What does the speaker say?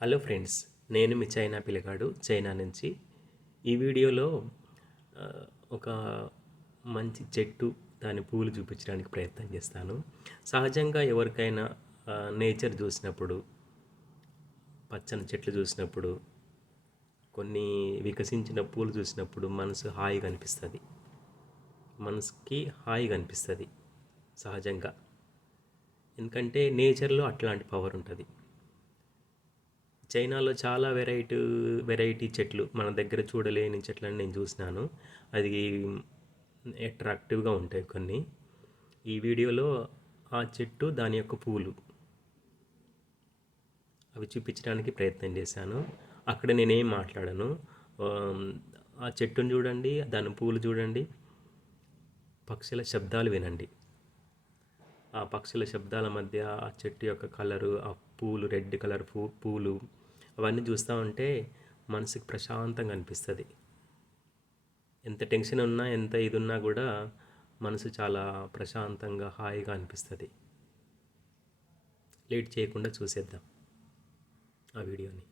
Hello friends, నేను మీ China పిల్లగాడు China నుంచి. ఈ వీడియోలో ఆ, ఒక మంచి చెట్టు దాని పూలు చూపించడానికి ప్రయత్నం చేస్తాను. సహజంగా ఎవరికైనా నేచర్ చూసినప్పుడు, పచ్చని చెట్లు చూసినప్పుడు, కొన్ని వికసించిన పూలు చూసినప్పుడు మనసు హాయిగా అనిపిస్తుంది. మనసుకి హాయిగా అనిపిస్తుంది సహజంగా. ఎందుకంటే నేచర్లో అట్లాంటి పవర్ ఉంటుంది. చైనాలో చాలా వెరైటీ చెట్లు మన దగ్గర చూడలేని చెట్లని నేను చూసినాను. అది అట్రాక్టివ్గా ఉంటాయి కొన్ని. ఈ వీడియోలో ఆ చెట్టు దాని యొక్క పూలు అవి చూపించడానికి ప్రయత్నం చేశాను. అక్కడ నేనేం మాట్లాడను. ఆమ్, ఆ చెట్టును చూడండి, దాని పూలు చూడండి, పక్షుల శబ్దాలు వినండి. ఆ పక్షుల శబ్దాల మధ్య ఆ చెట్టు యొక్క కలరు, ఆ పూలు, రెడ్ కలర్ పూలు, అవన్నీ చూస్తూ ఉంటే మనసుకు ప్రశాంతంగా అనిపిస్తుంది. ఎంత టెన్షన్ ఉన్నా, ఎంత ఇది ఉన్నా కూడా మనసు చాలా ప్రశాంతంగా హాయిగా అనిపిస్తుంది. లేట్ చేయకుండా చూసేద్దాం ఆ వీడియోని.